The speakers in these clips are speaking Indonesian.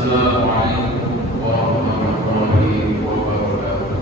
Assalamualaikum warahmatullahi wabarakatuh.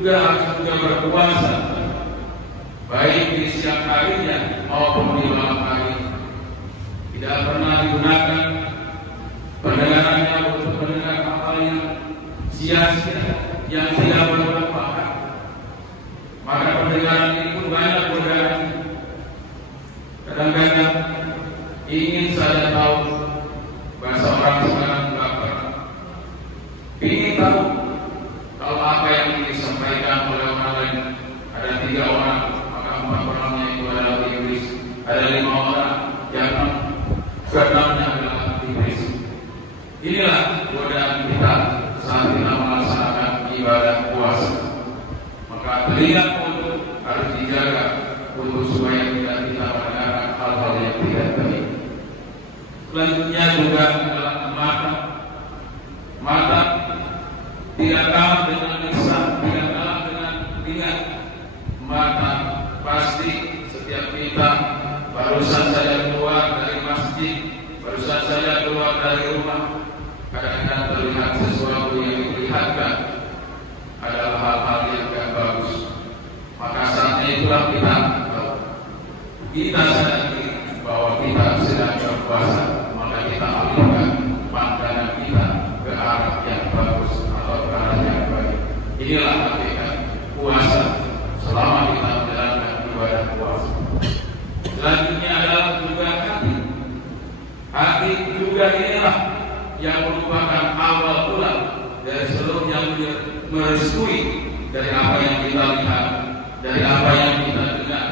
juga harus berpuasa, baik di siang harinya maupun di malam hari. tidak pernah digunakan pendengarannya untuk mendengar hal yang sia-sia, yang tidak bermanfaat. Maka pendengaran ini pun banyak godaan. Kadang-kadang ingin saja tahu, bahasa orang sekarang lapar, ingin tahu kalau apa yang disampaikan oleh orang lain. Ada 3 orang, maka 4 orangnya itu adalah iblis. Ada 5 orang yang ke-6-nya adalah iblis. Inilah godaan kita saat kita melaksanakan ibadah puasa. Maka telinga pun harus dijaga untuk supaya tidak kita mendengarkan hal-hal yang tidak baik. Selanjutnya juga adalah mata. Mata tidak kalah dengan lisan, tidak kalah dengan telinga. Mata pasti setiap kita barusan saja keluar dari masjid, barusan saja keluar dari rumah, kadang-kadang terlihat sesuatu yang diperlihatkan adalah hal-hal yang tidak bagus. Maka saatnya itulah kita sadari bahwa kita sedang berpuasa, maka kita alihkan pandangan kita ke arah yang bagus atau ke arah yang baik. Inilah hakikat puasa selama kita menjalankan ibadah puasa. Selanjutnya adalah juga hati. Hati juga inilah yang merupakan awal pula dari seluruh yang merestui dari apa yang kita lihat, dari apa yang kita dengar,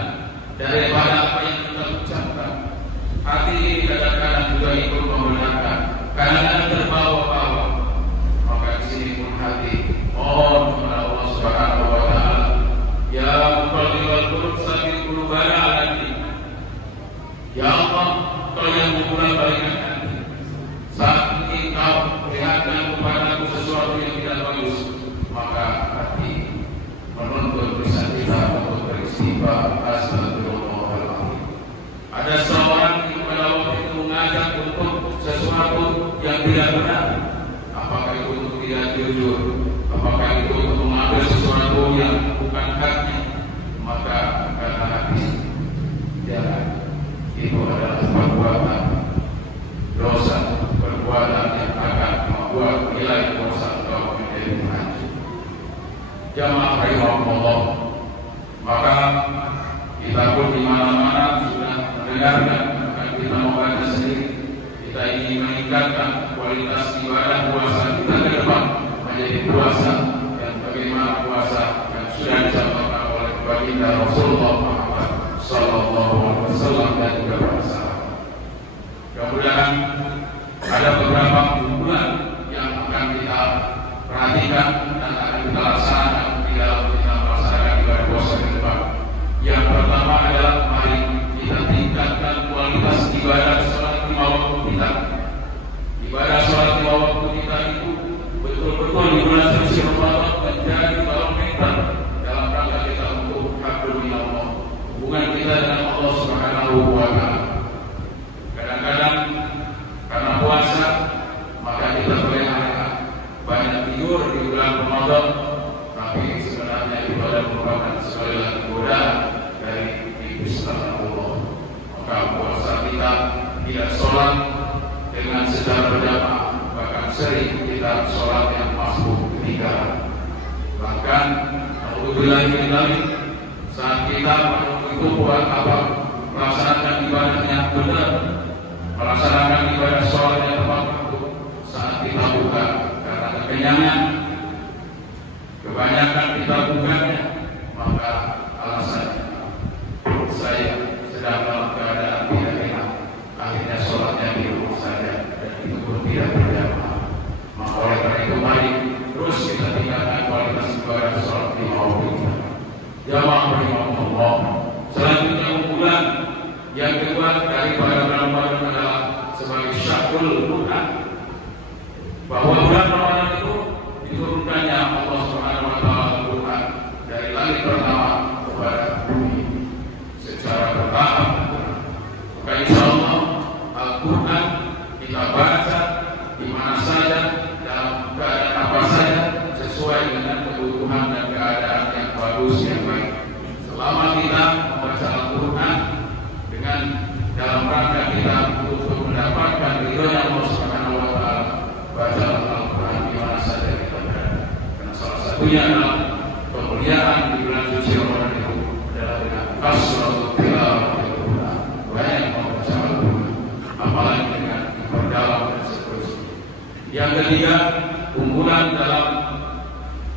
daripada apa yang kita ucapkan. Hati ini kadang-kadang juga ikut membenarkan, kadang-kadang terbawa-bawa. Maka di sini pun hati mohon kepada Allah Subhanahu wa Ta'ala, ya muqallibal qulub tsabbit qulubana 'ala dinik. Ya Allah, Kau yang membolak-balikkan hati. Saat ini Kau perlihatkan kepadaku sesuatu yang tidak bagus, maka hati menuntut lisan kita untuk beristighfar, astagfirullahaladzim. Ada seorang yang pada waktu itu mengajak untuk sesuatu yang tidak benar. Apakah itu untuk tidak jujur, apakah itu untuk mengambil sesuatu yang bukan haknya, maka kata hati, jangan. Itu adalah perbuatan dosa, perbuatan yang akan membuat nilai puasa kau menjadi hancur. Jamaah rahimahumullah, maka kita pun di mana-mana sudah mendengarkan, akan kita membaca sendiri. Kita ingin meningkatkan kualitas ibadah puasa kita ke depan menjadi puasa yang bagaimana puasa yang sudah dicontohkan oleh baginda Rasulullah Muhammad Sallallahu Alaihi Wasallam dan juga para sahabat. Kemudian ada beberapa bulan yang akan kita perhatikan dan akan kita laksanakan di dalam kita melaksanakan ibadah puasa ke depan. Yang pertama adalah mari kita tingkatkan kualitas ibadah sholat 5 waktu kita. Ibadah sholat 5 waktu kita itu betul-betul di bulan suci Ramadan menjadi barometer dalam rangka kita untuk hablum minallah, hubungan kita dengan Allah Subhanahu wa Ta'ala. Kadang-kadang karena puasa maka kita berleha-leha, banyak tidur di bulan Ramadan, tapi sebenarnya itu adalah merupakan sekali lagi godaan dari iblis Allah. Maka puasa kita tidak sholat dengan secara berjamaah, bahkan sering kita sholat yang masbuk ketinggalan. Bahkan alhamdulillah ini saat kita itu buat apa, melaksanakan ibadah yang benar, melaksanakan ibadah sholat yang tepat waktu, saat kita buka karena kekenyangan, kebanyakan kita bukanya, maka alasannya saya sedang dalam keadaan tidak enak, akhirnya sholatnya di rumah saja dan itu pun tidak berjamaah. Maka oleh karena itu mari terus kita tingkatkan kualitas ibadah sholat di waktu kita. Jamaah rahimahumullah. Selanjutnya unggulan yang kedua daripada bulan Ramadan adalah sebagai syahrul Quran, bahwa bulan Ramadan itu diturunkannya Allah Subhanahu wa Ta'ala Al-Quran dari langit pertama kepada bumi secara bertahap. Maka insya Allah Al-Quran kita baca di mana saja, dalam keadaan apa saja, sesuai dengan kebutuhan dan keadaan yang bagus, yang baik. Selama kita membaca Al-Quran dengan dalam rangka kita untuk ridhonya Allah Subhanahu wa taala, baca Al-Qur'an di mana saja kita berada. Karena salah satunya adalah kemuliaan di bulan suci Ramadan itu adalah dengan kasratul tilawah, banyak membaca Al-Qur'an, apalagi dengan berdalam dan seterusnya. Yang ketiga, unggulan dalam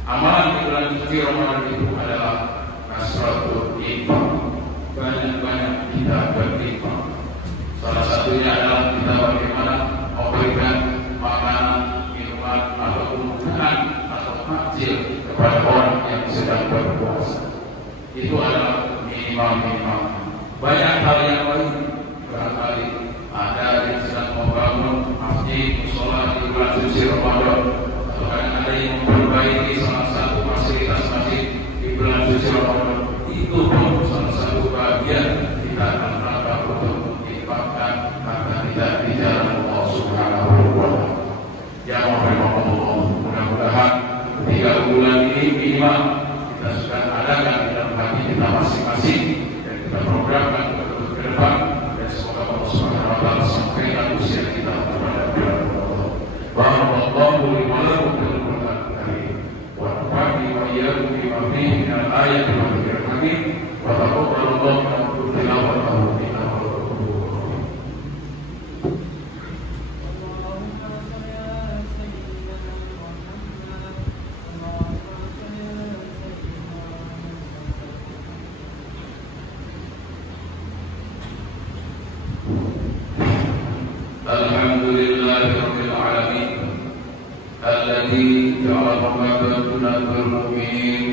amalan di bulan suci Ramadan itu adalah kasratul infak, banyak-banyak kita berinfak. Salah satunya adalah kita bagaimana memberikan makanan, minuman, ataupun makanan atau takjil kepada orang yang sedang berpuasa. Itu adalah minimal. Banyak hal yang lain, barangkali ada yang sedang membangun masjid, musola di bulan suci Ramadan, atau ada yang memperbaiki salah satu fasilitas masjid di bulan suci Ramadan. Itu pun salah satu bagian kita akan melakukan untuk menginfakkan karena tidak di jalan Allah Subhanahu wa taala. Yang Allah, mudah-mudahan 3 bulan ini minimal kita sudah adakan di dalam hati kita masing-masing dan kita programkan untuk ke depan, dan semoga Allah Subhanahu wa taala sampaikan usia kita kepada bulan Allah. Barakallahu li wa lakum fil Qur'anil karim wa nafa'ani wa iyyakum bima fihi min al-ayati wa dzikril hakim wa taqabbalallahu minna tilawatahu innahu ghafurur rahim. Alhamdulillahirabbil alamin alladzi ja'ala rahmatan lil mu'minin.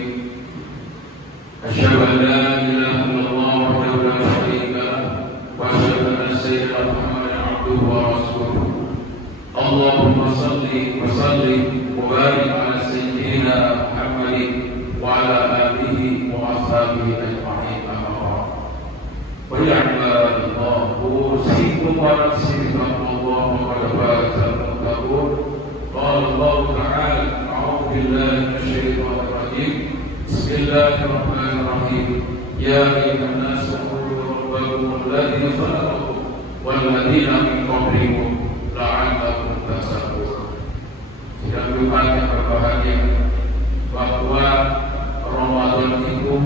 Asyhadu an la ilaha illallah wahdahu la syarika lahu wa asyhadu anna sayyidina Muhammadan abduhu wa rasuluh. Allahumma shalli wa sallim wa barik ala sayyidina Muhammadin wa ala alihi wa ashabihi ajma'in. Amma ba'd. Wa ya ibadallah, usikum wa nafsi taqwallah wa qad faza al-muttaqun. Qala Allah ta'ala, a'udzu billahi minasy syaithanir rajim. Bismillahirrahmanirrahim. Ya ayyuhan nasu u'budu rabbakum alladzi khalaqakum wal ladzina min qablikum la'allakum tattaqun. Sidang Jumat yang berbahagia, bahwa Ramadan itu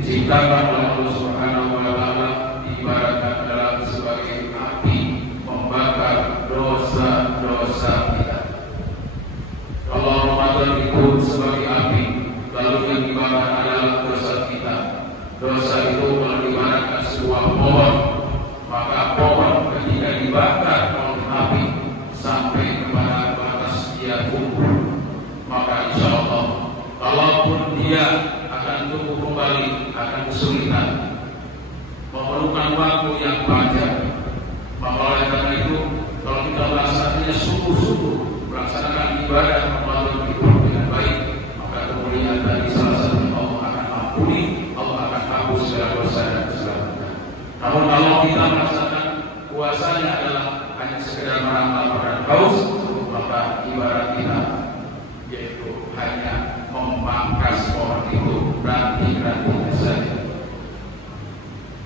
diciptakan oleh Allah Subhanahu wa taala ibaratkan adalah sebagai api membakar dosa-dosa kita. Kalau Ramadan itu sebagai api, lalu yang dibakar adalah dosa kita. Dosa itu kalau diibaratkan sebuah pohon, maka pohon ketika dibakar oleh api sampai kepada batas dia tumbuh, maka insya Allah kalaupun dia akan tumbuh kembali akan kesulitan, memerlukan waktu yang panjang. Maka oleh karena itu, kalau kita melaksanakannya sungguh-sungguh, melaksanakan ibadah Ramadan itu dengan baik, maka kemuliaan dari salah satu Allah akan ampuni, Allah akan hapus segala dosa dan kesalahan. Namun kalau kita melaksanakan puasanya adalah hanya sekedar merangkap dan haus, maka ibarat kita yaitu hanya memangkas pohon itu ranting-rantingnya saja.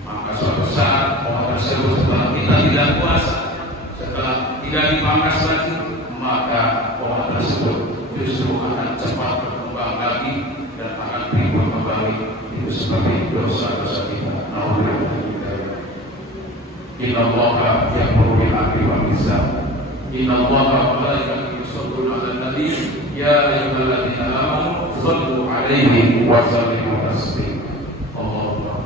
Maka suatu saat pohon tersebut setelah kita tidak puasa, setelah tidak dipangkas lagi, maka pohon tersebut justru akan cepat berkembang lagi dan akan timbul kembali itu sebagai dosa-dosa kita. Inna Allaha ya'muru bil 'adli wal ihsan. Inna Allaha wa malaikatahu yusholluna 'alan nabi ya ayyuhalladzina amanu shallu 'alaihi wa sallimu taslima. Allahumma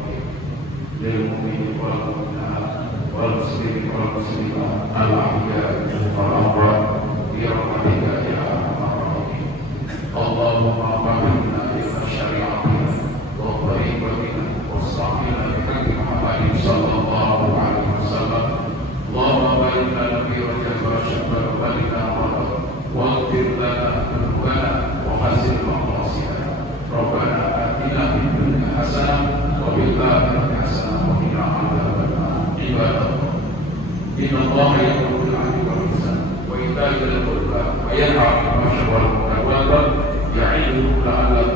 lil mu'minina wal mu'minat wal muslimin wal muslimat al-ahya'i wal amwat bi rahmatika ya arhamar rahimin. Allahumma fahimna ila syari'atina wa tariqatina wasta'ina bi haqqi Muhammadin sallallahu alaihi wasallam. Allahumma barik lana fi rajab wa sya'ban wa lana waghfir lana dhunubana wa hasin maqasidana. Rabbana atina fid dunya hasanah wa fil akhirati hasanah wa qina adzabannar. Ibadallah, inna Allaha ya'muru bil 'adli wal ihsan wa ita'i dzil qurba wa yanha 'anil fahsya'i wal munkar wal baghi ya'idukum la'allakum